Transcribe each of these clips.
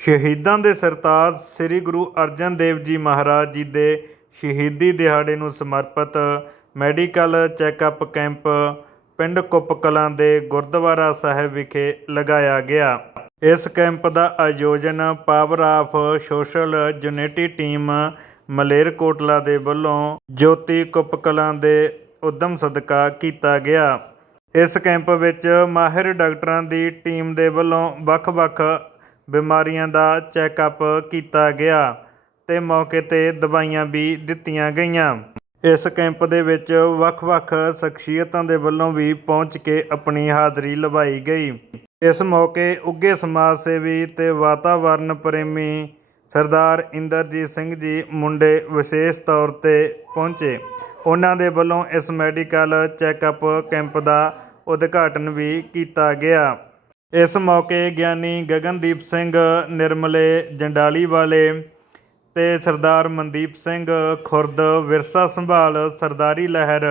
ਸ਼ਹੀਦਾਂ ਦੇ ਸਰਤਾਜ ਸ੍ਰੀ ਗੁਰੂ ਅਰਜਨ ਦੇਵ ਜੀ ਮਹਾਰਾਜ ਜੀ ਦੇ ਸ਼ਹੀਦੀ ਦਿਹਾੜੇ ਨੂੰ ਸਮਰਪਿਤ ਮੈਡੀਕਲ ਚੈੱਕਅਪ ਕੈਂਪ ਪਿੰਡ ਕੁੱਪਕਲਾਂ ਦੇ ਗੁਰਦੁਆਰਾ ਸਾਹਿਬ ਵਿਖੇ ਲਗਾਇਆ ਗਿਆ। ਇਸ ਕੈਂਪ ਦਾ ਆਯੋਜਨ power of social unity team Malerkotla ਦੇ ਵੱਲੋਂ ਜੋਤੀ ਕੁੱਪਕਲਾਂ ਦੇ ਉਦਮ ਸਦਕਾ ਕੀਤਾ ਗਿਆ। ਇਸ ਕੈਂਪ ਵਿੱਚ ਮਾਹਿਰ ਡਾਕਟਰਾਂ ਦੀ ਟੀਮ ਦੇ ਵੱਲੋਂ ਵੱਖ-ਵੱਖ ਬਿਮਾਰੀਆਂ ਦਾ ਚੈੱਕਅਪ ਕੀਤਾ ਗਿਆ ਤੇ ਮੌਕੇ ਤੇ ਦਵਾਈਆਂ ਵੀ ਦਿੱਤੀਆਂ ਗਈਆਂ। ਇਸ ਕੈਂਪ ਦੇ ਵਿੱਚ ਵੱਖ-ਵੱਖ ਸ਼ਖਸੀਅਤਾਂ ਦੇ ਵੱਲੋਂ ਵੀ ਪਹੁੰਚ ਕੇ ਆਪਣੀ ਹਾਜ਼ਰੀ ਲਵਾਈ ਗਈ। ਇਸ ਮੌਕੇ ਉੱਗੇ ਸਮਾਜ ਸੇਵੀ ਤੇ ਵਾਤਾਵਰਨ ਪ੍ਰੇਮੀ ਸਰਦਾਰ ਇੰਦਰਜੀਤ ਸਿੰਘ ਜੀ ਮੁੰਡੇ ਵਿਸ਼ੇਸ਼ ਤੌਰ ਤੇ ਪਹੁੰਚੇ। ਉਹਨਾਂ ਦੇ ਵੱਲੋਂ ਇਸ ਮੈਡੀਕਲ ਚੈੱਕਅਪ ਕੈਂਪ ਦਾ ਉਦਘਾਟਨ ਵੀ ਕੀਤਾ ਗਿਆ। ਇਸ ਮੌਕੇ ਗਿਆਨੀ ਗਗਨਦੀਪ ਸਿੰਘ ਨਿਰਮਲੇ ਜੰਡਾਲੀ ਵਾਲੇ ਤੇ ਸਰਦਾਰ ਮਨਦੀਪ ਸਿੰਘ ਖੁਰਦ ਵਿਰਸਾ ਸੰਭਾਲ ਸਰਦਾਰੀ ਲਹਿਰ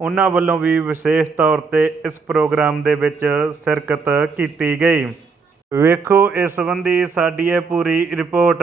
ਉਹਨਾਂ ਵੱਲੋਂ ਵੀ ਵਿਸ਼ੇਸ਼ ਤੌਰ ਤੇ ਇਸ ਪ੍ਰੋਗਰਾਮ ਦੇ ਵਿੱਚ ਸ਼ਿਰਕਤ ਕੀਤੀ ਗਈ। ਵੇਖੋ ਇਸ ਸੰਬੰਧੀ ਸਾਡੀ ਇਹ ਪੂਰੀ ਰਿਪੋਰਟ।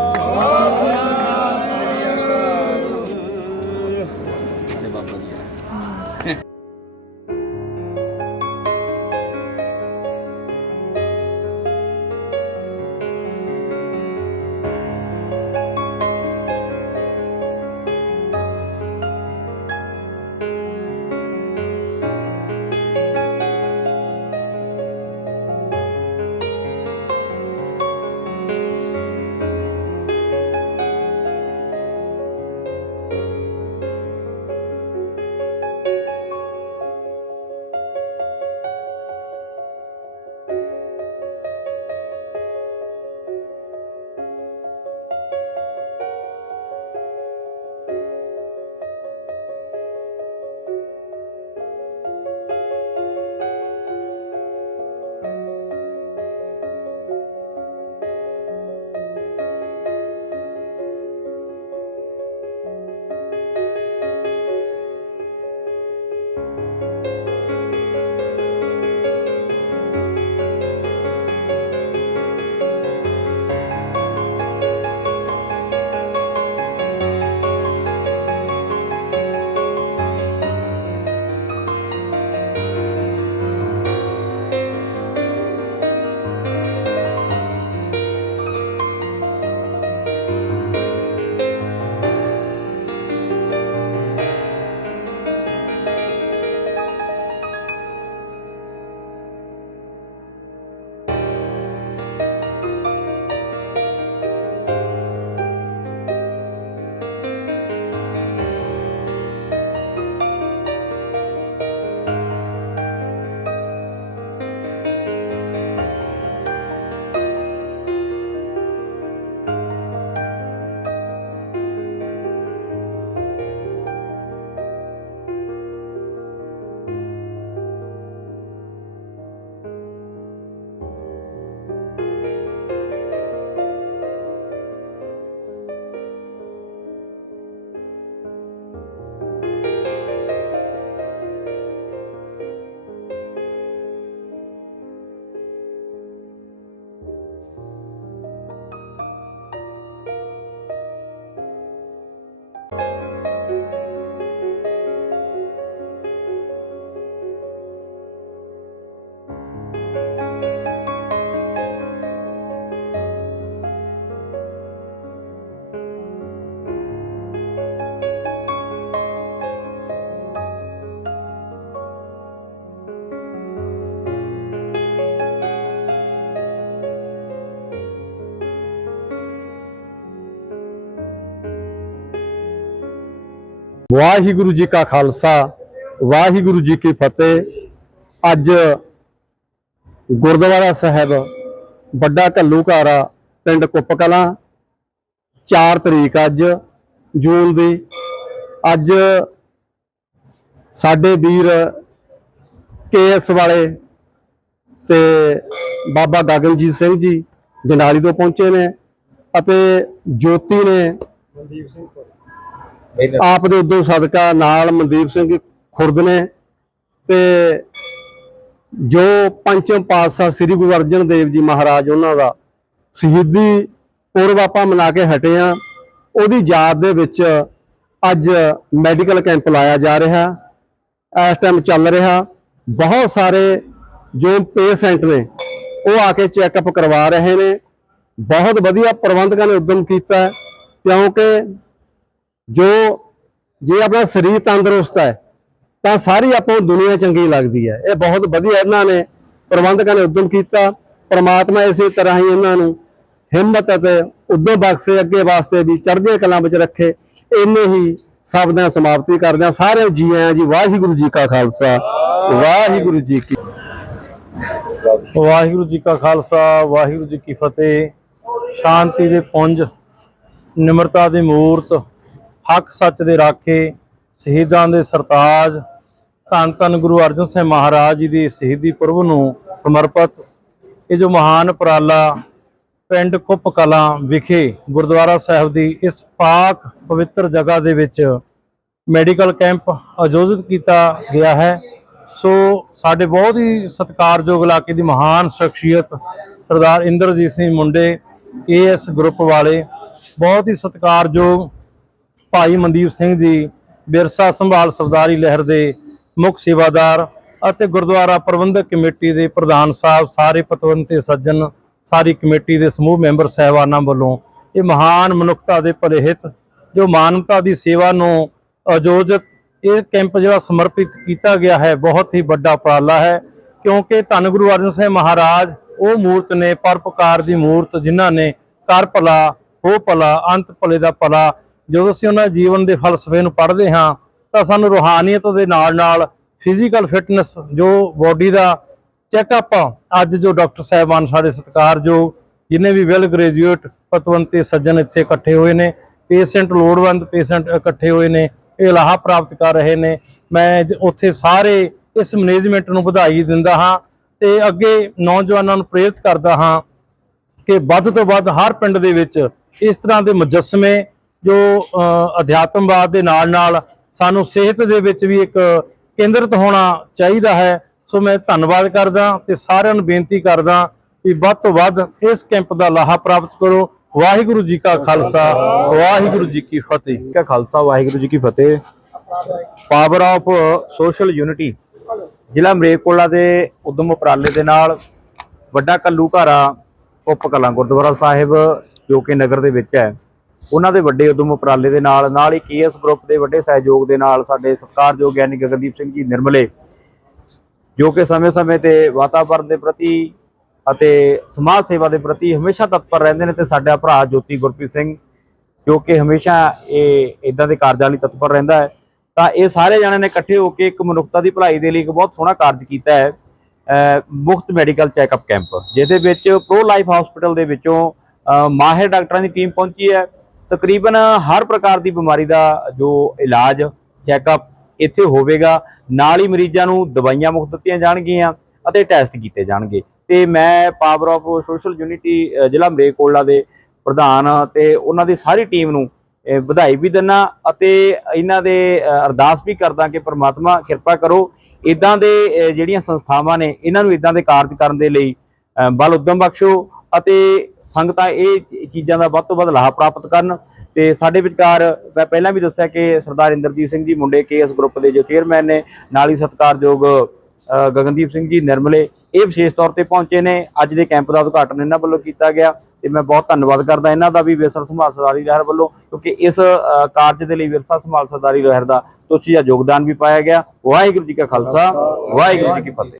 ਵਾਹਿਗੁਰੂ ਜੀ ਕਾ ਖਾਲਸਾ, ਵਾਹਿਗੁਰੂ ਜੀ ਕੀ ਫਤਿਹ। ਅੱਜ ਗੁਰਦੁਆਰਾ ਸਾਹਿਬ ਵੱਡਾ ਘੱਲੂਘਾਰਾ ਪਿੰਡ ਕੁੱਪਕਲਾਂ 4 ਤਰੀਕ ਅੱਜ, ਜੂਨ ਦੀ। ਅੱਜ ਸਾਡੇ ਵੀਰ ਕੇਐਸ ਵਾਲੇ ਤੇ ਬਾਬਾ ਗਗਨਜੀਤ ਸਿੰਘ ਜੀ ਜਨਾਲੀ ਤੋਂ ਪਹੁੰਚੇ ਨੇ ਅਤੇ ਜੋਤੀ ਨੇ ਆਪ ਦੇ ਉਦੋਂ ਸਦਕਾ ਨਾਲ ਮਨਦੀਪ ਸਿੰਘ ਖੁਰਦ ਨੇ ਤੇ ਜੋ ਪੰਚਮ ਪਾਤਸ਼ਾਹ ਸ੍ਰੀ ਗੁਰੂ ਅਰਜਨ ਦੇਵ ਜੀ ਮਹਾਰਾਜ ਉਹਨਾਂ ਦਾ ਸ਼ਹੀਦੀ ਪੁਰਬ ਆਪਾਂ ਮਨਾ ਕੇ ਹਟੇ ਆ ਉਹਦੀ ਯਾਦ ਦੇ ਵਿੱਚ ਅੱਜ ਮੈਡੀਕਲ ਕੈਂਪ ਲਾਇਆ ਜਾ ਰਿਹਾ, ਇਸ ਟਾਈਮ ਚੱਲ ਰਿਹਾ, ਬਹੁਤ ਸਾਰੇ ਜੋ ਪੇਸ਼ੈਂਟ ਨੇ, ਉਹ ਆ ਕੇ ਚੈੱਕਅਪ ਕਰਵਾ ਰਹੇ ਨੇ, ਬਹੁਤ ਵਧੀਆ ਪ੍ਰਬੰਧਕਾਂ ਨੇ ਉਦਮ ਕੀਤਾ, ਕਿਉਂਕਿ ਜੋ ਜੇ ਆਪਣਾ ਸਰੀਰ ਤੰਦਰੁਸਤ ਹੈ, ਤਾਂ ਸਾਰੀ ਆਪਾਂ ਨੂੰ ਦੁਨੀਆ ਚੰਗੀ ਲੱਗਦੀ ਹੈ। ਇਹ ਬਹੁਤ ਵਧੀਆ ਇਹਨਾਂ ਨੇ ਪ੍ਰਬੰਧਕਾਂ ਨੇ ਉਦਮ ਕੀਤਾ। ਪ੍ਰਮਾਤਮਾ ਇਸੇ ਤਰ੍ਹਾਂ ਹੀ ਇਹਨਾਂ ਨੂੰ ਹਿੰਮਤ ਅਤੇ ਉਦਮ ਬਖਸ਼ੇ, ਅੱਗੇ ਵਾਸਤੇ ਵੀ ਚੜ੍ਹਦੀਆਂ ਕਲਾਂ ਵਿੱਚ ਰੱਖੇ। ਇੰਨੇ ਹੀ ਸ਼ਬਦਾਂ ਸਮਾਪਤੀ ਕਰਦੇ ਹਾਂ। ਸਾਰੇ ਜੀ ਆਇਆਂ ਜੀ, ਵਾਹਿਗੁਰੂ ਜੀ ਕਾ ਖਾਲਸਾ। ਵਾਹਿਗੁਰੂ ਜੀ ਕੀ ਵਾਹਿਗੁਰੂ ਜੀ ਕਾ ਖਾਲਸਾ, ਵਾਹਿਗੁਰੂ ਜੀ ਕੀ ਫਤਿਹ। ਸ਼ਾਂਤੀ ਦੇ ਪੁੰਜ, ਨਿਮਰਤਾ ਦੇ ਮੂਰਤ ਹੱਕ ਸੱਚ ਦੇ ਰਾਖੇ, ਸ਼ਹੀਦਾਂ ਦੇ ਸਰਤਾਜ, ਧੰਨ ਧੰਨ ਗੁਰੂ ਅਰਜਨ ਸਾਹਿਬ ਮਹਾਰਾਜ ਜੀ ਦੀ ਸ਼ਹੀਦੀ ਪੁਰਬ ਨੂੰ ਸਮਰਪਿਤ, ਇਹ ਜੋ ਮਹਾਨ ਉਪਰਾਲਾ ਪਿੰਡ ਕੁੱਪ ਕਲਾਂ ਵਿਖੇ ਗੁਰਦੁਆਰਾ ਸਾਹਿਬ ਦੀ ਇਸ ਪਾਕ ਪਵਿੱਤਰ ਜਗ੍ਹਾ ਦੇ ਵਿੱਚ ਮੈਡੀਕਲ ਕੈਂਪ ਆਯੋਜਿਤ ਕੀਤਾ ਗਿਆ ਹੈ। ਸੋ ਸਾਡੇ ਬਹੁਤ ਹੀ ਸਤਿਕਾਰਯੋਗ ਇਲਾਕੇ ਦੀ ਮਹਾਨ ਸ਼ਖਸੀਅਤ ਸਰਦਾਰ ਇੰਦਰਜੀਤ ਸਿੰਘ ਮੁੰਡੇ ਏਐਸ ਗਰੁੱਪ ਵਾਲੇ, ਬਹੁਤ ਹੀ ਸਤਿਕਾਰਯੋਗ ਭਾਈ ਮਨਦੀਪ ਸਿੰਘ ਜੀ ਵਿਰਸਾ ਸੰਭਾਲ ਸਰਦਾਰੀ ਲਹਿਰ ਦੇ ਮੁੱਖ ਸੇਵਾਦਾਰ ਅਤੇ ਗੁਰਦੁਆਰਾ ਪ੍ਰਬੰਧਕ ਕਮੇਟੀ ਦੇ ਪ੍ਰਧਾਨ ਸਾਹਿਬ, ਸਾਰੇ ਪਤਵੰਤੇ ਸੱਜਣ, ਸਾਰੀ ਕਮੇਟੀ ਦੇ ਸਮੂਹ ਮੈਂਬਰ ਸਹਿਬਾਨਾਂ ਵੱਲੋਂ ਇਹ ਮਹਾਨ ਮਨੁੱਖਤਾ ਦੇ ਭਲੇ ਹਿੱਤ, ਜੋ ਮਾਨਵਤਾ ਦੀ ਸੇਵਾ ਨੂੰ ਆਯੋਜਿਤ, ਇਹ ਕੈਂਪ ਜਿਹੜਾ ਸਮਰਪਿਤ ਕੀਤਾ ਗਿਆ ਹੈ, ਬਹੁਤ ਹੀ ਵੱਡਾ ਉਪਰਾਲਾ ਹੈ, ਕਿਉਂਕਿ ਧੰਨ ਗੁਰੂ ਅਰਜਨ ਸਾਹਿਬ ਮਹਾਰਾਜ, ਉਹ ਮੂਰਤ ਨੇ ਪਰਪਕਾਰ ਦੀ ਮੂਰਤ ਜਿਨ੍ਹਾਂ ਨੇ ਕਰ ਭਲਾ, ਹੋ ਭਲਾ, ਅੰਤ ਭਲੇ ਦਾ ਭਲਾ ਜਦੋਂ ਅਸੀਂ ਉਹਨਾਂ ਜੀਵਨ ਦੇ ਫਲਸਫੇ ਨੂੰ ਪੜ੍ਹਦੇ ਹਾਂ, ਤਾਂ ਸਾਨੂੰ ਰੂਹਾਨੀਅਤ ਦੇ ਨਾਲ ਨਾਲ ਫਿਜ਼ੀਕਲ ਫਿਟਨੈਸ ਜੋ ਬਾਡੀ ਦਾ ਚੈੱਕਅਪ ਅੱਜ ਜੋ ਡਾਕਟਰ ਸਾਹਿਬਾਨ ਸਾਡੇ ਸਤਿਕਾਰਯੋਗ, ਜਿਨੇ ਵੀ ਵੈਲ ਗ੍ਰੈਜੂਏਟ ਪਤਵੰਤੇ ਸੱਜਣ ਇੱਥੇ ਇਕੱਠੇ ਹੋਏ ਨੇ ਪੇਸ਼ੈਂਟ ਲੋੜਵੰਦ ਪੇਸ਼ੈਂਟ ਇਕੱਠੇ ਹੋਏ ਨੇ, ਇਹ ਲਾਹਾ ਪ੍ਰਾਪਤ ਕਰ ਰਹੇ ਨੇ, ਮੈਂ ਉੱਥੇ ਸਾਰੇ ਇਸ ਮੈਨੇਜਮੈਂਟ ਨੂੰ ਵਧਾਈ ਦਿੰਦਾ ਹਾਂ ਤੇ ਅੱਗੇ ਨੌਜਵਾਨਾਂ ਨੂੰ ਪ੍ਰੇਰਿਤ ਕਰਦਾ ਹਾਂ ਕਿ ਵੱਧ ਤੋਂ ਵੱਧ ਹਰ ਪਿੰਡ ਦੇ ਵਿੱਚ ਇਸ ਤਰ੍ਹਾਂ ਦੇ ਮੁਜੱਸਮੇ ਜੋ ਅਧਿਆਤਮਵਾਦ ਦੇ ਨਾਲ ਨਾਲ ਸਾਨੂੰ ਸਿਹਤ ਦੇ ਵਿੱਚ ਵੀ ਇੱਕ ਕੇਂਦਰਿਤ ਹੋਣਾ ਚਾਹੀਦਾ ਹੈ। ਸੋ ਮੈਂ ਧੰਨਵਾਦ ਕਰਦਾ ਤੇ ਸਾਰਿਆਂ ਨੂੰ ਬੇਨਤੀ ਕਰਦਾ ਕਿ ਵੱਧ ਤੋਂ ਵੱਧ ਇਸ ਕੈਂਪ ਦਾ ਲਾਹਾ ਪ੍ਰਾਪਤ ਕਰੋ। ਵਾਹਿਗੁਰੂ ਜੀ ਕਾ ਖਾਲਸਾ, ਵਾਹਿਗੁਰੂ ਜੀ ਕੀ ਫਤਿਹ। ਜੀ ਕਾ ਖਾਲਸਾ, ਵਾਹਿਗੁਰੂ ਜੀ ਕੀ ਫਤਿਹ। ਪਾਵਰ ਆਫ ਸੋਸ਼ਲ ਯੂਨਿਟੀ ਜ਼ਿਲ੍ਹਾ ਮਰੇਕੋਲਾ ਦੇ ਉਦਮ ਉਪਰਾਲੇ ਦੇ ਨਾਲ ਵੱਡਾ ਕੱਲੂ ਘਾਰਾ ਉੱਪ ਕਲਾਂ ਗੁਰਦੁਆਰਾ ਸਾਹਿਬ, ਜੋ ਕਿ ਨਗਰ ਦੇ ਵਿੱਚ ਹੈ। ਉਹਨਾਂ ਦੇ ਵੱਡੇ ਉਦਮ ਉਪਰਾਲੇ ਦੇ ਨਾਲ ਨਾਲ ਹੀ ਕੇਐਸ ਗਰੁੱਪ ਦੇ ਵੱਡੇ ਸਹਿਯੋਗ ਦੇ ਨਾਲ ਸਾਡੇ ਸਤਿਕਾਰਯੋਗ ਗਿਆਨੀ ਗਗਨਦੀਪ ਸਿੰਘ ਜੀ ਨਿਰਮਲੇ, ਜੋ ਕਿ ਸਮੇਂ-ਸਮੇਂ ਤੇ ਵਾਤਾਵਰਣ ਦੇ ਪ੍ਰਤੀ ਅਤੇ ਸਮਾਜ ਸੇਵਾ ਦੇ ਪ੍ਰਤੀ ਹਮੇਸ਼ਾ ਤਤਪਰ ਰਹਿੰਦੇ ਨੇ ਤੇ ਸਾਡਾ ਭਰਾ ਜੋਤੀ ਗੁਰਪ੍ਰੀਤ ਸਿੰਘ, ਜੋ ਕਿ ਹਮੇਸ਼ਾ ਇਹ ਇਦਾਂ ਦੇ ਕਾਰਜਾਂ ਲਈ ਤਤਪਰ ਰਹਿੰਦਾ ਹੈ। ਤਾਂ ਇਹ ਸਾਰੇ ਜਣਿਆਂ ਨੇ ਇਕੱਠੇ ਹੋ ਕੇ ਇੱਕ ਮਨੁੱਖਤਾ ਦੀ ਭਲਾਈ ਦੇ ਲਈ ਇੱਕ ਬਹੁਤ ਸੋਹਣਾ ਕਾਰਜ ਕੀਤਾ ਹੈ ਮੁਫਤ ਮੈਡੀਕਲ ਚੈੱਕਅਪ ਕੈਂਪ, ਜਿਹਦੇ ਵਿੱਚ ਪ੍ਰੋ ਲਾਈਫ ਹਸਪੀਟਲ ਦੇ ਵਿੱਚੋਂ ਮਾਹਿਰ ਡਾਕਟਰਾਂ ਦੀ ਟੀਮ ਪਹੁੰਚੀ ਹੈ। ਤਕਰੀਬਨ ਹਰ ਪ੍ਰਕਾਰ ਦੀ ਬਿਮਾਰੀ ਦਾ ਜੋ ਇਲਾਜ ਚੈੱਕਅਪ ਇੱਥੇ ਹੋਵੇਗਾ। ਨਾਲ ਹੀ ਮਰੀਜ਼ਾਂ ਨੂੰ ਦਵਾਈਆਂ ਮੁਫਤ ਦਿੱਤੀਆਂ ਜਾਣਗੀਆਂ ਅਤੇ ਟੈਸਟ ਕੀਤੇ ਜਾਣਗੇ। ਤੇ ਮੈਂ ਪਾਵਰ ਆਫ ਸੋਸ਼ਲ ਯੂਨਿਟੀ ਜ਼ਿਲ੍ਹਾ ਮਰੇਕੋਲਾ ਦੇ ਪ੍ਰਧਾਨ ਤੇ ਉਹਨਾਂ ਦੀ ਸਾਰੀ ਟੀਮ ਨੂੰ ਵਧਾਈ ਵੀ ਦਿੰਨਾ ਅਤੇ ਇਹਨਾਂ ਦੇ ਅਰਦਾਸ ਵੀ ਕਰਦਾ ਕਿ ਪ੍ਰਮਾਤਮਾ ਕਿਰਪਾ ਕਰੋ। ਇਦਾਂ ਦੇ ਜਿਹੜੀਆਂ ਸੰਸਥਾਵਾਂ ਨੇ, ਇਹਨਾਂ ਨੂੰ ਇਦਾਂ ਦੇ ਕਾਰਜ ਕਰਨ ਦੇ ਲਈ ਬਲ ਉਦਮ ਬਖਸ਼ੋ। ਅਤੇ ਸੰਗਤਾਂ ਇਹ ਚੀਜ਼ਾਂ ਦਾ ਵੱਧ ਤੋਂ ਵੱਧ ਲਾਭ ਪ੍ਰਾਪਤ ਕਰਨ ਤੇ ਸਾਡੇ ਵਿਚਕਾਰ ਮੈਂ ਪਹਿਲਾਂ ਵੀ ਦੱਸਿਆ ਕਿ ਸਰਦਾਰ ਇੰਦਰਜੀਤ ਸਿੰਘ ਜੀ ਮੁੰਡੇ ਕੇਐਸ ਗਰੁੱਪ ਦੇ ਜੋ ਚੇਅਰਮੈਨ ਨੇ, ਨਾਲ ਹੀ ਸਤਿਕਾਰਯੋਗ ਗਗਨਦੀਪ ਸਿੰਘ ਜੀ ਨਿਰਮਲੇ ਇਹ ਵਿਸ਼ੇਸ਼ ਤੌਰ ਤੇ ਪਹੁੰਚੇ ਨੇ। ਅੱਜ ਦੇ ਕੈਂਪ ਦਾ ਉਦਘਾਟਨ ਇਹਨਾਂ ਵੱਲੋਂ ਕੀਤਾ ਗਿਆ ਤੇ ਮੈਂ ਬਹੁਤ ਧੰਨਵਾਦ ਕਰਦਾ ਇਹਨਾਂ ਦਾ ਵੀ ਵਿਰਸਾ ਸੰਭਾਲ ਸਰਦਾਰੀ ਲਹਿਰ ਵੱਲੋਂ, ਕਿਉਂਕਿ ਇਸ ਕਾਰਜ ਦੇ ਲਈ ਵਿਰਸਾ ਸੰਭਾਲ ਸਰਦਾਰੀ ਲਹਿਰ ਦਾ ਤੁੱਛ ਜਿਹਾ ਯੋਗਦਾਨ ਵੀ ਪਾਇਆ ਗਿਆ। ਵਾਹਿਗੁਰੂ ਜੀ ਕਾ ਖਾਲਸਾ, ਵਾਹਿਗੁਰੂ ਜੀ ਕੀ ਫਤਿਹ।